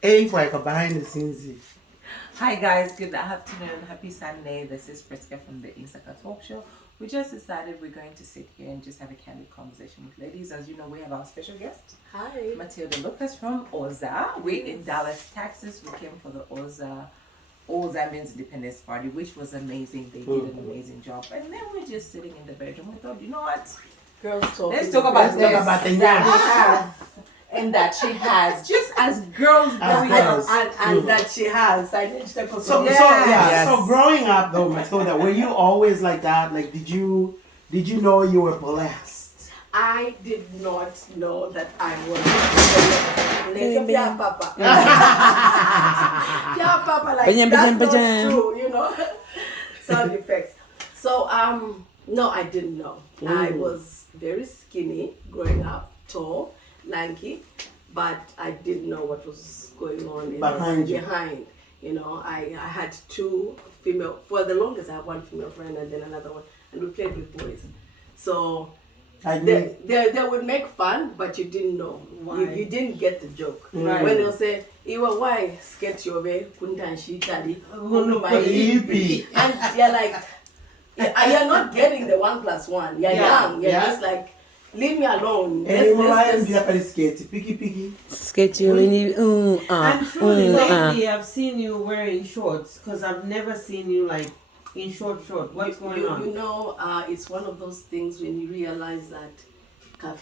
Even like a behind the scenes. Hi guys, good afternoon. Happy Sunday. This is Priska from the Insaka Talk Show. We just decided we're going to sit here and just have a candid conversation with ladies. As you know, we have our special guest, Hi. Matilda Lucas from Oza. We're in Dallas, Texas. We came for the Oza All Zambians Independence Party, which was amazing. They did an amazing job. And then we're just sitting in the bedroom. We thought, you know what? Girls talk. Let's talk about this. Talk about the young. And that she has, just as girls growing girls. up. And that she has. I need to take Yes. So growing up though, Matilda, were you always like that? Like did you know you were blessed? I did not know that I was. Yeah, Papa. Yeah, Papa. Like that's not true, you know. Sound effects. So no, I didn't know. I was very skinny growing up, tall, lanky, but I didn't know what was going on Behind you. behind. You know, I had two female. For the longest, I had one female friend and then another one, and we played with boys. So they would make fun, but you didn't know. You didn't get the joke. Right. When they'll say, "Iwa, why skate your way? Kunta she tadi." And you're like, you're not getting the 1+1. You're young. You're just like, leave me alone. Picky. Skate you really And truly lately I've seen you wearing shorts because I've never seen you like in short. What's going on? You know, it's one of those things when you realize that and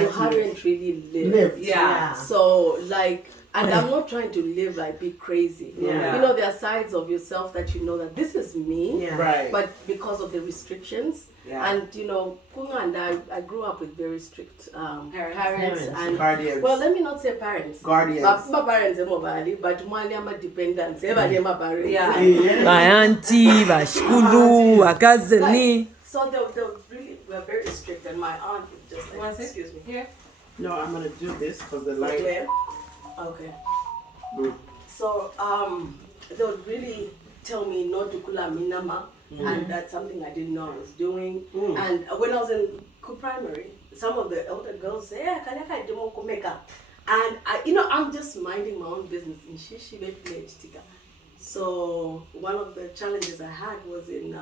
you haven't really lived. Yeah. So like, and I'm not trying to live like be crazy. Yeah. You know, there are sides of yourself that you know that this is me. Yeah. Right. But because of the restrictions, and you know, Kunga and I grew up with very strict parents and Guardians. well, let me not say parents. Guardians. My parents are mobile, but mwali ama dependents. My parents. Yeah. my auntie, my shkulu, wakazini. So they really were very strict, and my aunt would just like, excuse me. Here. No, I'm gonna do this because the light. Clear? Okay. So they would really tell me not to kula minama, and that's something I didn't know I was doing. And when I was in primary, some of the older girls say, "Yeah, kaleka demo kumeka," and I'm just minding my own business in shishi tika. So one of the challenges I had was in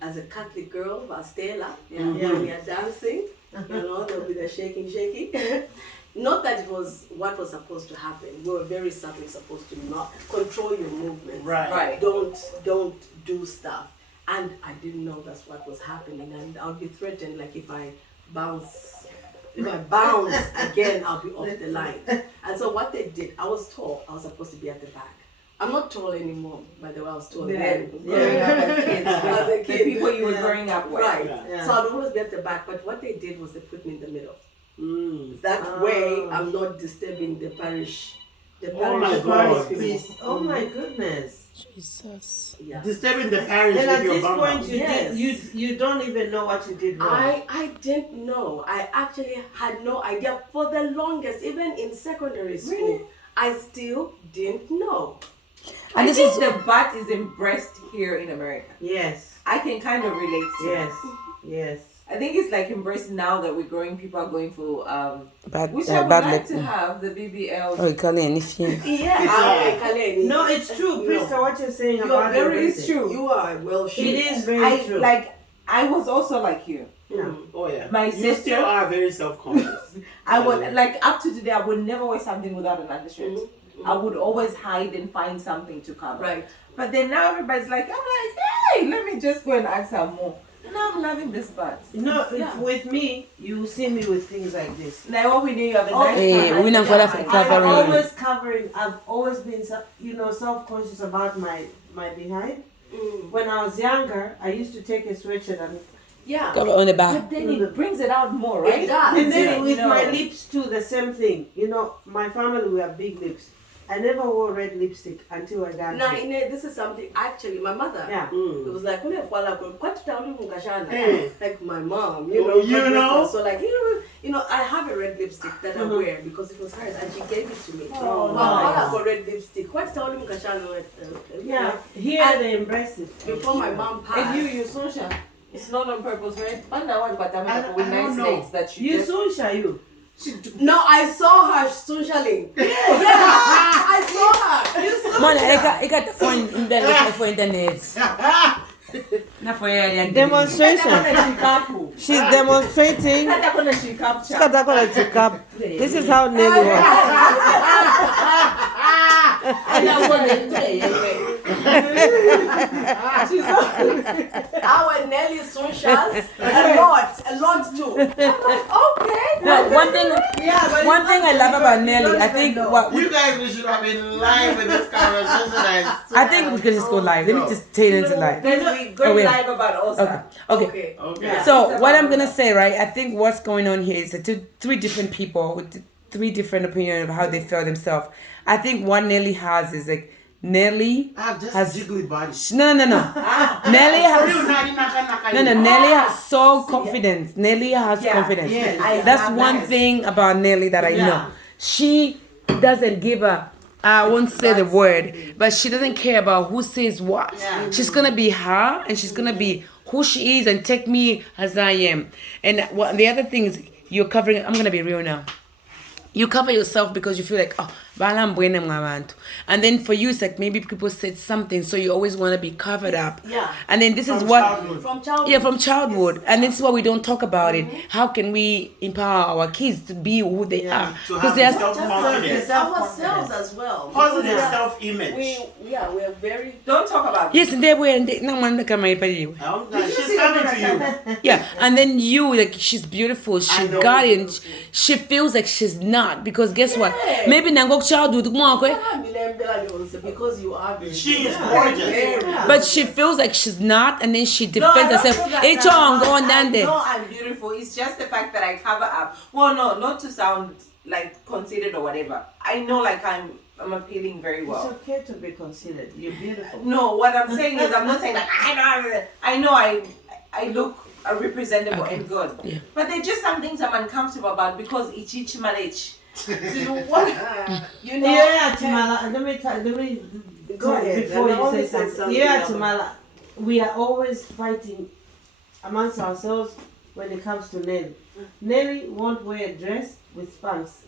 as a Catholic girl, Stella, when we are dancing, there'll be the shaking. Not that it was what was supposed to happen. We were very subtly supposed to not control your movements. Right. Don't do stuff. And I didn't know that's what was happening. And I'll be threatened, like if I bounce again, I'll be off the line. And so what they did, I was tall. I was supposed to be at the back. I'm not tall anymore, by the way. I was tall then. As a kid. The people you were growing up with. Right. Yeah. So I'd always be at the back. But what they did was they put me in the middle. That way, I'm not disturbing the parish. The my parish God. people. Oh my goodness. Jesus. Yeah. Disturbing the parents Then with at your this bum. point Yes. you don't even know what you did wrong. I didn't know. I actually had no idea for the longest. Even in secondary school, I still didn't know. I think the butt is embraced here in America. Yes. I can kind of relate to Yes. it. Yes. I think it's like embraced now that we're growing. People are going for which I would Bad like to luck. have the BBL. Oh, you call it anything. No, it's true. Priska, what you're saying You about are very everything. true. You are well It sure. is very true. I was also like you. Yeah. Oh yeah. My You sister- still are very self-conscious. I would like up to today. I would never wear something without an undershirt. I would always hide and find something to cover. Right. But then now everybody's like, I'm like, hey, let me just go and ask some more. Now I'm loving this butt. No, with me, you see me with things like this. Now what we need, you have a nice Hey, time. we not gonna for I'm covering. always covering. I've always been, self-conscious about my behind. When I was younger, I used to take a sweatshirt and Yeah. Cover on the back. But then it brings it out more, right? It does. And then Yeah. with No. my lips too, the same thing. My family, we have big lips. I never wore red lipstick until I got Now, here. this is something actually my mother. Yeah. It was like, like my mom, You know? So like, I have a red lipstick that I wear because it was hers and she gave it to me. Oh, I nice. got red lipstick. Yeah, here And they embrace it. before my mom passed. And you Sosha. It's not on purpose, right? Wonder what, but I'm I with don't nice know. legs that You just... Susha, you. No, I saw her socially. Yes, I saw her. You saw Mona, ik had voor internet. Na voor je Demonstration. She's demonstrating. This is how Nelly was. our Nelly socials a lot too. I'm like, okay. No, one thing I love about Nelly, I think what You guys should have been live with this conversation. I think we could just go live. Let me just take it into live. Then we go wait. live about Oza. Okay. Okay. So what I'm gonna say, right? I think what's going on here is that three different people with three different opinions of how they feel themselves. I think what Nelly has is like Nelly I have just has jiggly body. no. Nelly has Nelly has so confidence. Nelly has confidence. yes. That's one thing about Nelly that I know. She doesn't give a I won't say the word, but she doesn't care about who says what. She's gonna be her, and she's gonna be who she is, and take me as I am. And the other thing is you're covering. I'm gonna be real now. You cover yourself because you feel like, oh, and then for you it's like maybe people said something, so you always want to be covered up. Yeah. And then this is From what childhood. From childhood. yeah, from childhood. And this is why we don't talk about it. How can we empower our kids to be who they are? To Because have there's self-confidence. Ourselves as well. Positive self-image. We're very. Don't talk about yes, and they were and they, no one come here. She's coming to you. Yeah, and then you like she's beautiful, she's I know. guardian. She feels like she's not because guess what? Maybe Nangok childhood Because you are. She is gorgeous. Very. but she feels like she's not, and then she defends herself. Hey, Chong, go on down there. No, I'm beautiful. It's just the fact that I cover up. Well, no, not to sound like conceited or whatever. I know, like I'm appealing very It's well. okay to be considered. You're beautiful. No, what I'm saying is I'm not saying like I know I look representable Okay. and good. Yeah. But there's just some things I'm uncomfortable about because it's each marriage. You know what? You know. Yeah, Timala. Let me Go ahead. before And I you say always say something. something Yeah, about- Timala. We are always fighting amongst ourselves when it comes to Nelly. Nelly won't wear a dress with spanks.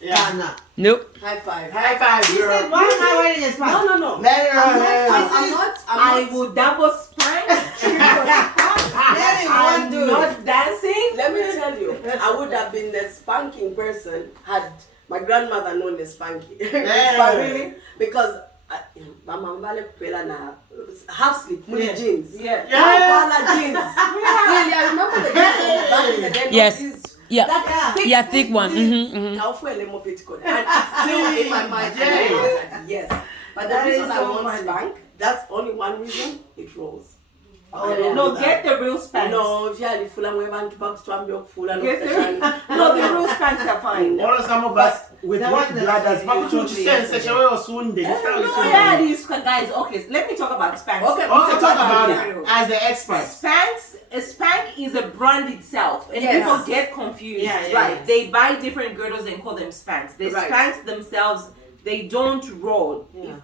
Yeah. Nope. High five. High five, She girl. said, why am I wearing a spank? No. Let her I'm know. I will double spank, triple spank. I'm not dancing. Let me tell you, I would have been the spanking person had my grandmother known the spanking. Really? Because Mama Mbale kupela na half sleep, muli Yeah. jeans. Yeah. Half jeans. Really, I remember the jeans back in the day. Yes. These- Yeah. That Yeah, thick one. jeans. Mm-hmm. I'll wear lemon petticoat. And it's still in my mind. Yes. But the That is reason I so want funny. spank, that's only one reason, it rolls. No, get the real spanks. No, vyalifula mwebantu bakutwambia okufula Get the, nokufashana. no, the real spanks are fine. All of some of us with That white one that bladders. you But told you me said yesterday. such a way of Sunday. No, yeah, these guys. Okay, let me talk about Spanx. Okay, Okay, talk about Yeah. it as the expert. Spanx is a brand itself, and Yes. people get confused. Yeah, yeah, right? yeah. They buy different girdles and call them Spanx. The Right. Spanx themselves, they don't roll. Yeah.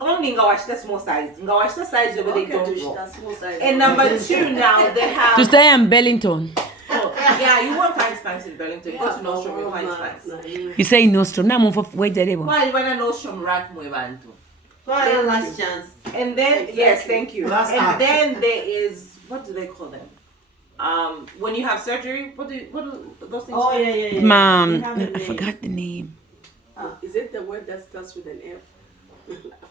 Only Ngawashita small size. Ngawashita size over they don't roll. That's small size. And number two, now they have. To stay in Bellington. Oh, yeah, you won't find Spanx in Burlington. Go to Nordstrom, you'll find Spanx. You say Nostrum. Now, for wait, there. Why when I Nordstrom rack Mwebantu? Go ahead, last chance. And then yes, thank you. Last and act. then there is what do they call them? When you have surgery, what do those things? Oh, called? yeah. Mom, You have a I name. forgot the name. Is it the word that starts with an F?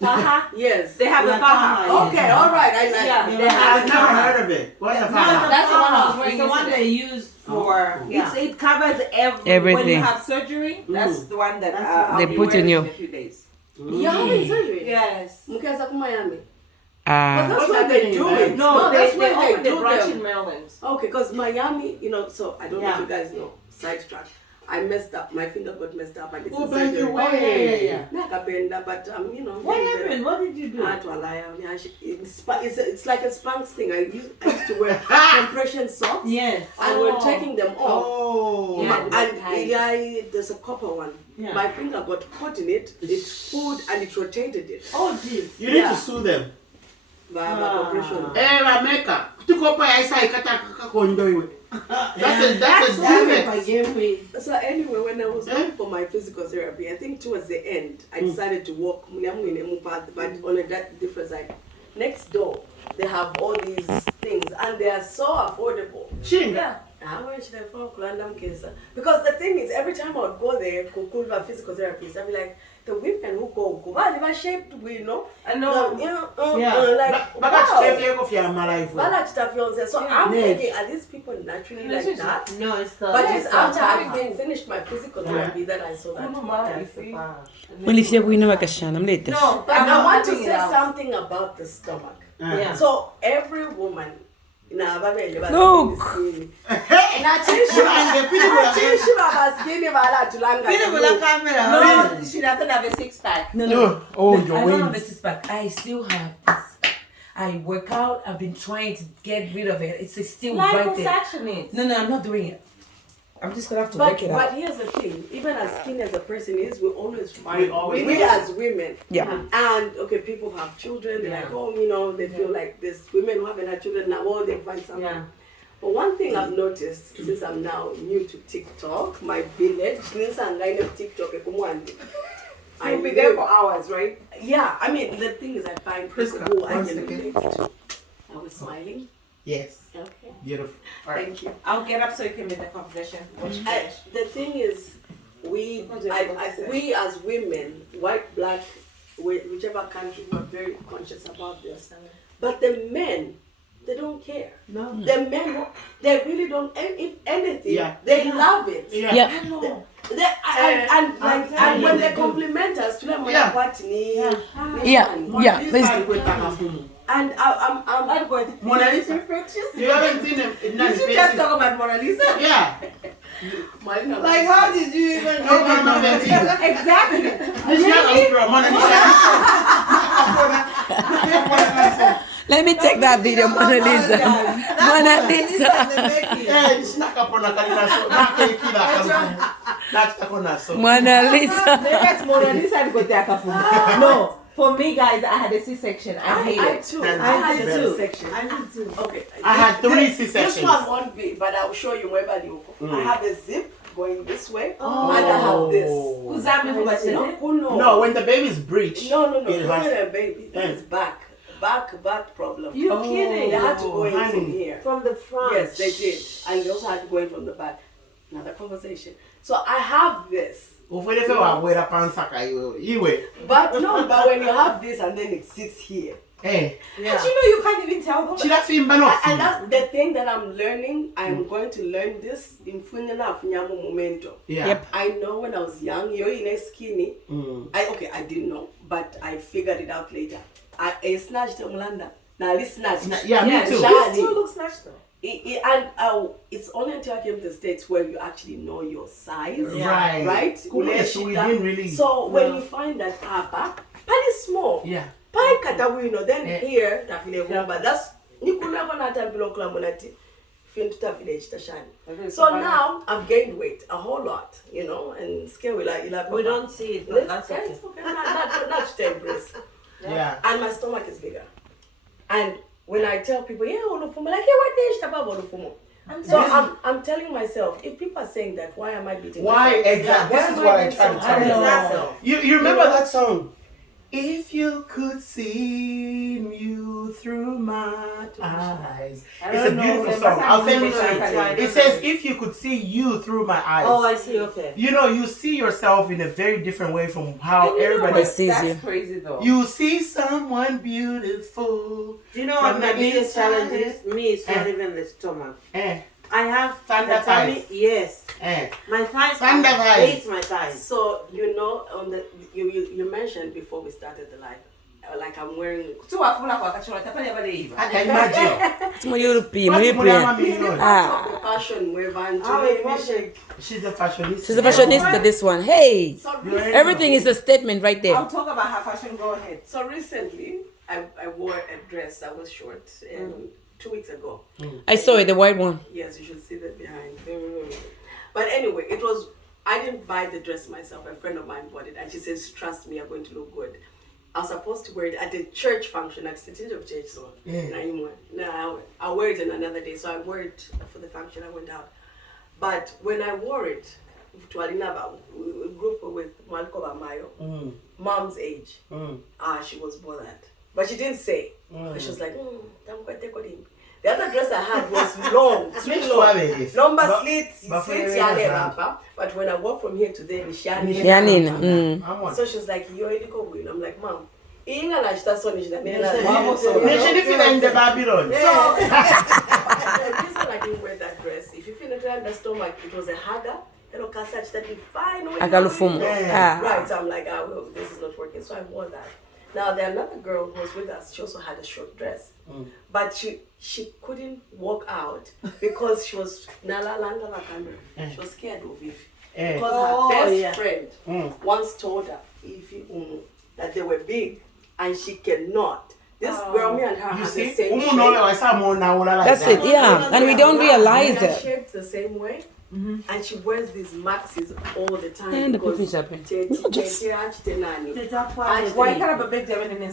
Faha. Yes. They have a Like faha. faha, Okay, all right. I like Yeah, it. they have I've a never faha. heard of it. What's the No, fact? That's the one I was It's wearing the one yesterday. they use for. It covers when Everything. you have surgery. That's the one that I'll They be put in wearing you. in a few days. Yeah, in surgery. Yes. Mukeza ku Miami. Ah. That's where they do it. No, that's they where opened they the do branch them. in Maryland. Okay, because Miami, so I don't know if Yeah. you guys know, sidetrack. I messed up. My finger got messed up. I did Oh, some by the surgery. way. Yeah. Nakapenda, but What happened? What did you do? It's like a Spanx thing. I used to wear compression socks. Yes. And we're taking them off. Oh. Yeah. And there's a copper one. Yeah. My finger got caught in it. It pulled and it rotated it. Oh, jeez. You need Yeah. to sue them. By compression. Hey, Rameka. Tukopa ya isa ikata kakondo iwe. That's a defect. So anyway, when I was going for my physical therapy, I think towards the end, I decided to walk but on a different side. Next door, they have all these things and they are so affordable. Chinga. Because the thing is, every time I would go there, Kukulva physical therapist, I'd be like, the women who go, they shaped, you know. I know. Like, But that's so I'm thinking, are these people naturally like that? No, it's the. But it's after having finished my physical therapy that I saw that. Mulifia buina bakashana mlete. No, but I want to say something about the stomach. Yeah. So every woman, Look. No, she doesn't have a six pack. No. Oh, I your don't have a wings. six pack. I still have this. I work out. I've been trying to get rid of it. It's still right there. Liposuction it. No, I'm not doing it. I'm just gonna have to work it out. But here's the thing, even as skinny as a person is, we always find, We always we find. as women. Yeah. And okay, people have children, they're like, oh, you know, they feel like this. Women who haven't had children now, oh, they find something. Yeah. But one thing I've noticed since I'm now new to TikTok, my village, TikTok, You'll be there for hours, right? yeah, I mean, the thing is, I find people Priska, who I one can second. relate to. I was smiling. Yes. Okay. Beautiful. Thank you. I'll get up so you can make the conversation. Watch you finish. The thing is, we as women, white, black, whichever country, we're very conscious about this. But the men, they don't care. No. The men, they really don't. If anything, Yeah. they love it. Yeah. I know. And when they compliment us, to them, Yeah. what ni- Yeah. Yeah. This Let's- side with Takafumu. And I'm going to Mona Lisa? You haven't seen him in that space. talk about Mona Lisa. Yeah. Like, how did you even No, no, no, no. Exactly. It's not a girl, Mona Lisa. Let me take that video, Mona Lisa. Mona Lisa. Eh, snack up on a kalina so. Na keki la kalufu. That's takona so. Mona Lisa. That's Mona Lisa and go there kafumu. No, for me guys, I had a C-section. I hate I it. too. And I had I a too. section. I did too. Okay. I had 3 This C-sections. one won't be, but I'll show you where you go. I have a zip going this way, Oh. and I have this. Uzame for myself. No, when the baby's breech. no. it This has- is a baby. This is back problem. You Oh. kidding? They had to go in from honey. here. From the front. Yes, they did, and they also had to go in from the back. Another conversation. So I have this, Ufele fe wa wera pansaka iwe. but when you have this and then it sits here. Eh. Yeah. But you know you can't even tell them. Chila fimba no And that's the thing that I'm learning. I'm going to learn this in Funela Funyamo Momento. Yeah. Yep. I know when I was young, you're in a skinny. I didn't know, but I figured it out later. I snatched Mulanda. Now this snatch. Yeah, me too. You still look snatched though. It's only until I came to the States where you actually know your size. Right. Right? Yes, we didn't really. So when you find that papa, is small. Yeah. Pai katawino, then Yeah. here tafile vumba. That's nikunako na tambilo kula monati. Fintu tafile chitashani. So now I've gained weight a whole lot, you know, and scale will We don't see it, but that's okay. Not to embrace. Yeah. And my stomach is bigger. And when I tell people, yeah, olufumo, like, yeah, what is about olufumo? So I'm telling myself, if people are saying that, why am I beating Why myself? exactly? Why This is am what I being try to so tell hard you. on myself? You remember that song? If you could see you through my eyes. It's a don't know. beautiful song. I'll send it to you. It says, if you could see you through my eyes. Oh, I see. Okay. You know, you see yourself in a very different way from how everybody what? sees That's you. crazy though. You see someone beautiful. Do you know From what my the biggest challenge inside. is? Me, it's not even the stomach. Eh, I have Thunder the tummy. thighs. Yes. eh. My thighs. Thunder I thighs. hate my thighs. So, you know, on the you mentioned before we started the live, like I'm wearing Tuwafula kwa kachora tapani abale hiva. I can imagine. It's my European. What's Mulama European. Million? Ah. fashion wave and She's a fashionista. She's a fashionista, this one. Hey. So, Everything is a statement right there. I'll talk about her fashion. Go ahead. so recently, I wore a dress that was short, and 2 weeks ago. I saw it, the white one. Yes, you should see that behind. But anyway, I didn't buy the dress myself. A friend of mine bought it, and she says, "Trust me, you're going to look good." I was supposed to wear it at the church function at the of church. So now I wear it on another day. So I wore it for the function. I went out. But when I wore it to a group with Malcolm Amayo, mom's age, she was bothered. But she didn't say. She was like, the other dress I had was long, too long. Number slits, wrapper. But when I walk from here to there, it's Yanin. So she was like, you're already going. I'm like, Mom, Inga na shita so ni shida nela. In the Babylon. So the reason I didn't wear that dress, if you feel it on the stomach, it was a haga. Hello, Kasach, that be fine. Right, so I'm like, well, this is not working. So I wore that. Now there another girl who was with us. She also had a short dress, but she couldn't walk out because she was She was scared of it because her best friend once told her that they were big and she cannot. This girl, me and her have the same shape. That's it, yeah. And we don't realize it. Shaped the same way. And she wears these maxis all the time. And the people shopping. Why can't I beg them?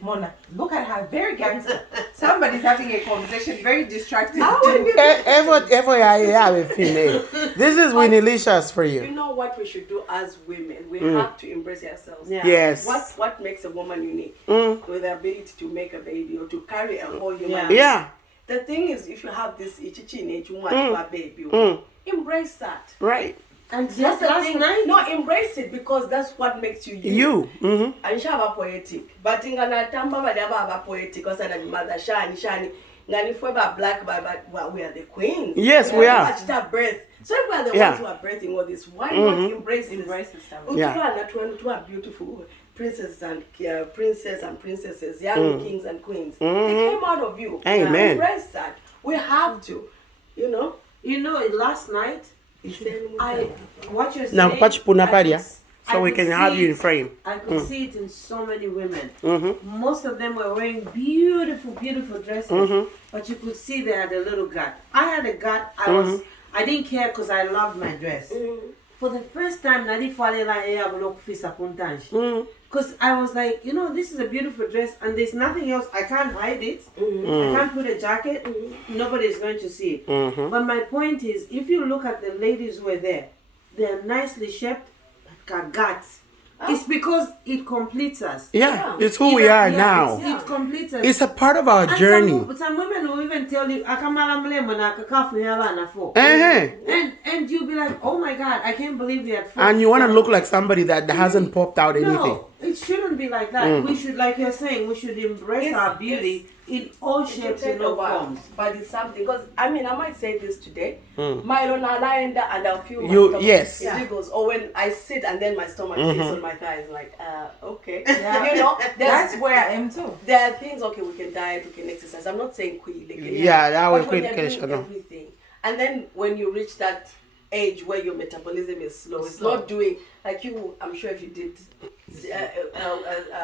Mona, look at her, very gangster. Somebody's having a conversation, very distracted. This is Winnie Licious for you. You know what we should do as women? We have to embrace ourselves. Yeah. Yes. What makes a woman unique? With the ability to make a baby or to carry a whole human being. Yeah. The thing is, if you have this ichichi nature, you want to have a baby. Embrace that. Right. And That's just the last thing. night, No, embrace it because that's what makes you you. And shaba poetic. But ingana tamba badaba poetic because the mother shani. Ngani fweba black but we are the queens. Yes, we are. Catch that breath. So if we are the ones who are breathing all this, why not embrace this? To are beautiful princesses and princesses, young kings and queens. They came out of you. Amen. Embrace that. We have to, last night, what you're saying, Now, so we can have you in frame. I could see it in so many women. Most of them were wearing beautiful, beautiful dresses, but you could see they had a little gut. I had a gut. I didn't care because I loved my dress. For the first time, because I was like, this is a beautiful dress and there's nothing else. I can't hide it. I can't put a jacket. Nobody's going to see it. But my point is, if you look at the ladies who were there, they're nicely shaped, but got guts. It's because it completes us. Yeah, it's who we are now. It completes us. It's a part of our journey. Some women will even tell you, and you'll be like, oh my God, I can't believe we had 4. And you want to look like somebody that hasn't popped out anything. No, it shouldn't be like that. We should, like you're saying, we should embrace our beauty in all shapes and all forms. But it's something, because I might say this today. My and I'll feel my stomach. Yes. It jiggles. Or when I sit and then my stomach sits on my thighs, like, okay. That's where I am too. There are things, okay, we can diet, we can exercise. I'm not saying quit. That was quick everything. And then when you reach that age where your metabolism is slow, it's not doing like you. I'm sure if you did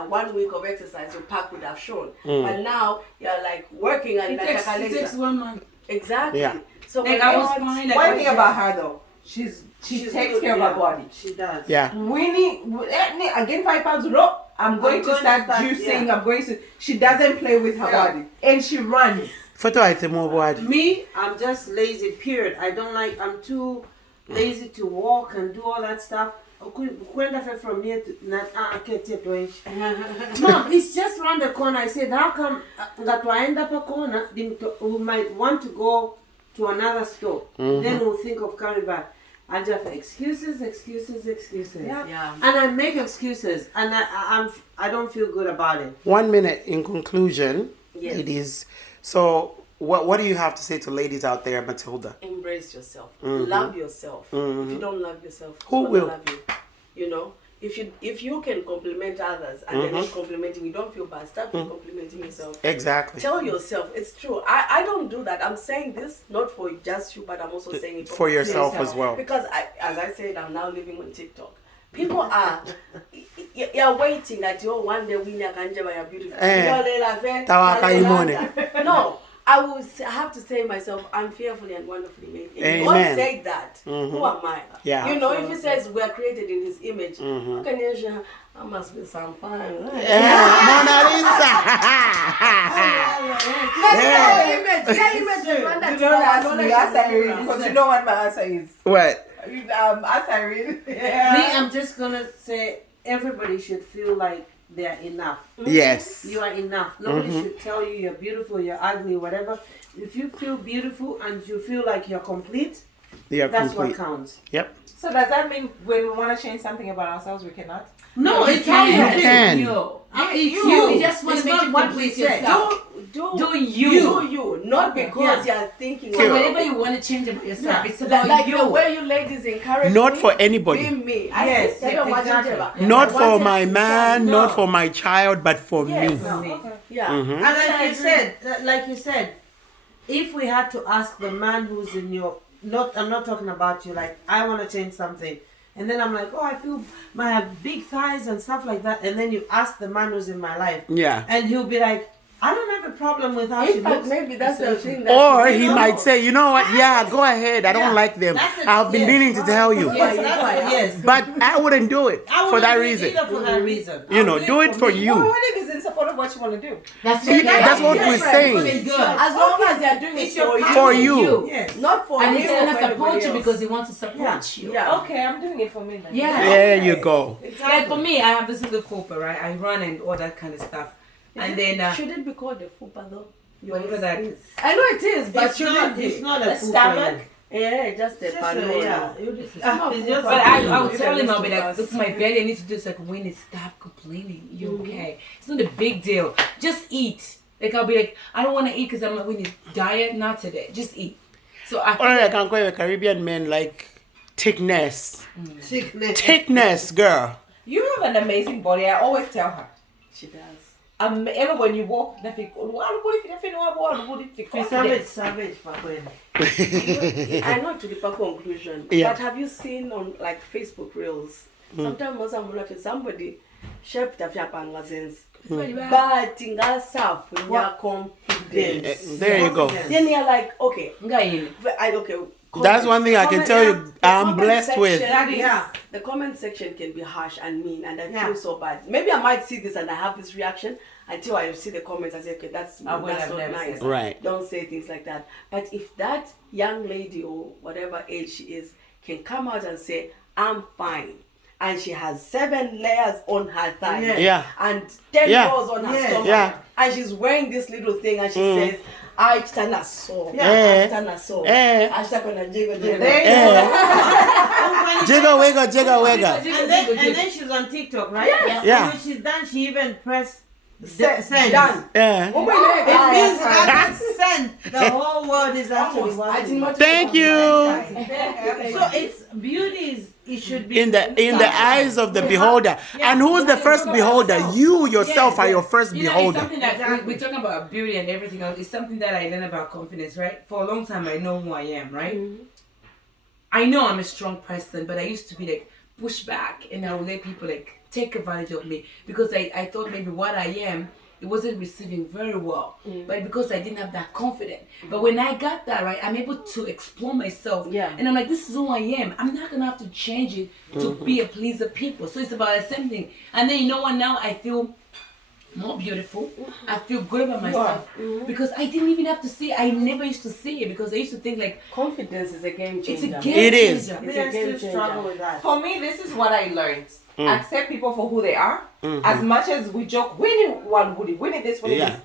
1 week of exercise, your pack would have shown. But now you're like working and It takes 1 month. Exactly. Yeah. So Like I was fine. One thing about her though, she takes care of her body. She does. Yeah. Winnie, again 5 pounds low. I'm going to start juicing. I'm going to. She doesn't play with her body, and she runs. Me, I'm just lazy. Period. I'm too lazy to walk and do all that stuff. From here to Mom, it's just around the corner. I said, how come that I end up a corner? We might want to go to another store. Then we'll think of coming back. I just excuses. Yeah. And I make excuses, and I don't feel good about it. 1 minute in conclusion, ladies. So, what do you have to say to ladies out there, Matilda? Embrace yourself. Love yourself. If you don't love yourself, who will love you? If you can compliment others and they're not complimenting you, don't feel bad. Start complimenting yourself. Exactly. Tell yourself it's true. I don't do that. I'm saying this not for just you, but I'm also saying it for yourself as well. Because as I said, I'm now living on TikTok. People are you're waiting that one day we are beautiful. No, I have to say myself, I'm fearfully and wonderfully made. If God Amen. said that, who am I? Yeah. You know, if He says we are created in His image, how can you say, I must be some fine? Mona Lisa. Their image is one that You don't ask me, ask Irene, acknowledges because you know what my answer is. What? Ask Irene. Me, I'm just gonna say everybody should feel like they are enough. Yes. You are enough. Nobody should tell you you're beautiful, you're ugly, whatever. If you feel beautiful and you feel like you're complete, You're that's complete. what counts. Yep. So does that mean when we want to change something about ourselves, we cannot? No, You it's how you You feel. can. It's You just want It's to make not you what we complete say. yourself. Do you. not because you're thinking. So whatever you want to change about yourself, Yeah. it's about Like you. the way you ladies encourage Not me, for anybody. be me. Yes, exactly. Not I for wanted my to man, shine. not for my child, but for Yes. me. For me. Yeah. And like you said, if we had to ask the man who's in your I'm not talking about you, like I want to change something. And then I'm like, oh, I feel I have big thighs and stuff like that. And then you ask the man who's in my life, Yeah. and he'll be like, I don't have a problem with how she In fact, looks. maybe that's the thing that Or you he know. might say, you know what? Yeah, go ahead. I don't Yeah. like them. That's it. I've been Yes. meaning to tell you. Yes, yes. But I wouldn't do it I for that wouldn't do it reason. either for that reason. You know, I'll do it for me. you. What if it's in support of what you want to do? That's Yeah, that's what we're saying. As long as they're doing it It's your for you. For you. Yes. Not for And me he's or gonna for support anybody you else. because he wants to support you. Yeah. Okay, I'm doing it for me then. Yeah. There you go. Like for me, I have this little Cooper, right? I run and all that kind of stuff. And then Should it be called a fupa though? whatever that is. I know it is, but It's should not, it be? it's not a A fupa stomach? yet. Yeah, just a It's just panel. yeah. It's It's not just fupa. But I would You tell can him, I'll listen be to like, us. look, my belly, I need to just like, Winnie, stop complaining. You okay? It's not a big deal. Just eat. Like, I'll be like, I don't want to eat because I'm like, Winnie, diet, not today. Just eat. So I Or I can call you Caribbean men like thickness. Sickness. Thickness, girl. You have an amazing body. I always tell her. She does. Even when you walk, nothing. Savage, Pakwene. I know to the conclusion, Yeah. but have you seen on like Facebook Reels? Sometimes most I'm laughing somebody shape tafyapanga sense. But in yourself, when you're confident, There you go. then you're like, okay, Ngaini. okay. That's one thing I can tell you the I'm comment blessed with. section is- Yeah. The comment section can be harsh and mean, and I Yeah. feel so bad. Maybe I might see this and I have this reaction until I see the comments. I say, okay, that's I would that's have not never nice. said that. Right. Don't say things like that. But if that young lady or whatever age she is can come out and say, I'm fine, and she has 7 layers on her thigh, Yeah. Yeah. and 10 Yeah. rows on her Yeah. stomach, Yeah. and she's wearing this little thing, and she says, I chana so, Yeah. I chana so, Eh. I chana jigo jigo. There you Eh. go. Jigga wigga, jigga wigga. And then she's on TikTok, right? Yes. Yeah. And when she's done, she even pressed Send. send. Done. Yeah. It means that send. The whole world is actually I watching. did not Thank you. So it's beauty is it should be In the eyes of the beholder. And who's the first beholder? You yourself are your first You know, it's beholder. something that we're talking about beauty and everything else. It's something that I learned about confidence, right? For a long time, I know who I am, right? I know I'm a strong person, but I used to be like push back, and I would let people like take advantage of me because I thought maybe what I am, it wasn't receiving very well, but because I didn't have that confidence. But when I got that right, I'm able to explore myself, Yeah. and I'm like, this is who I am. I'm not gonna have to change it to be a pleaser people. So it's about the same thing. And then you know what? Now I feel more beautiful. I feel good about myself because I didn't even have to see. I never used to see it because I used to think like Confidence is a game it's a changer. game It is. changer. We are game still struggle changer. with that. For me, this is what I learned. Accept people for who they are. As much as we joke, winning one woody, winning this, winning Yeah. this.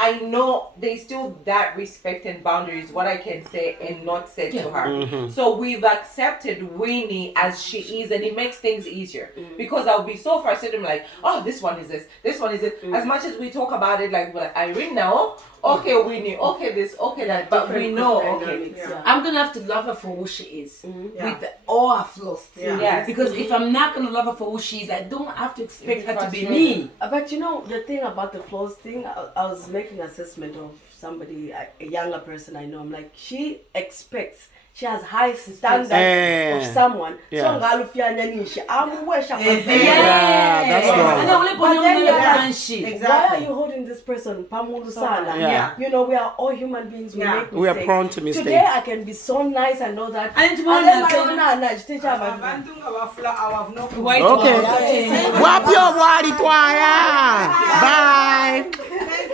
I know there's still that respect and boundaries, what I can say and not say to her. So we've accepted Winnie as she is, and it makes things easier. Because I'll be so frustrated, I'm like, oh, this one is this one is it. As much as we talk about it, like, we're like Irene now, okay, Winnie, okay, this, okay, that, but we Different know, group okay. dynamics, yeah. I'm gonna have to love her for who she is, Yeah. with all her flaws. Yeah. Yes. Because if I'm not gonna love her for who she is, I don't have to expect You'll be her to be frustrated. me. But you know, the thing about the flaws thing, I was making assessment of somebody, a younger person I know, I'm like, she expects. She has high standards of someone. Yeah. So I'm that's But then you're like, Exactly. why are you holding this person? Pamulu Sana. Yeah. You know, we are all human beings. We Yeah. make mistakes. We are prone to mistakes. Today I can be so nice and all that. And tomorrow then I can- my own nudge, teach her about- Okay. Wap your body, Bye.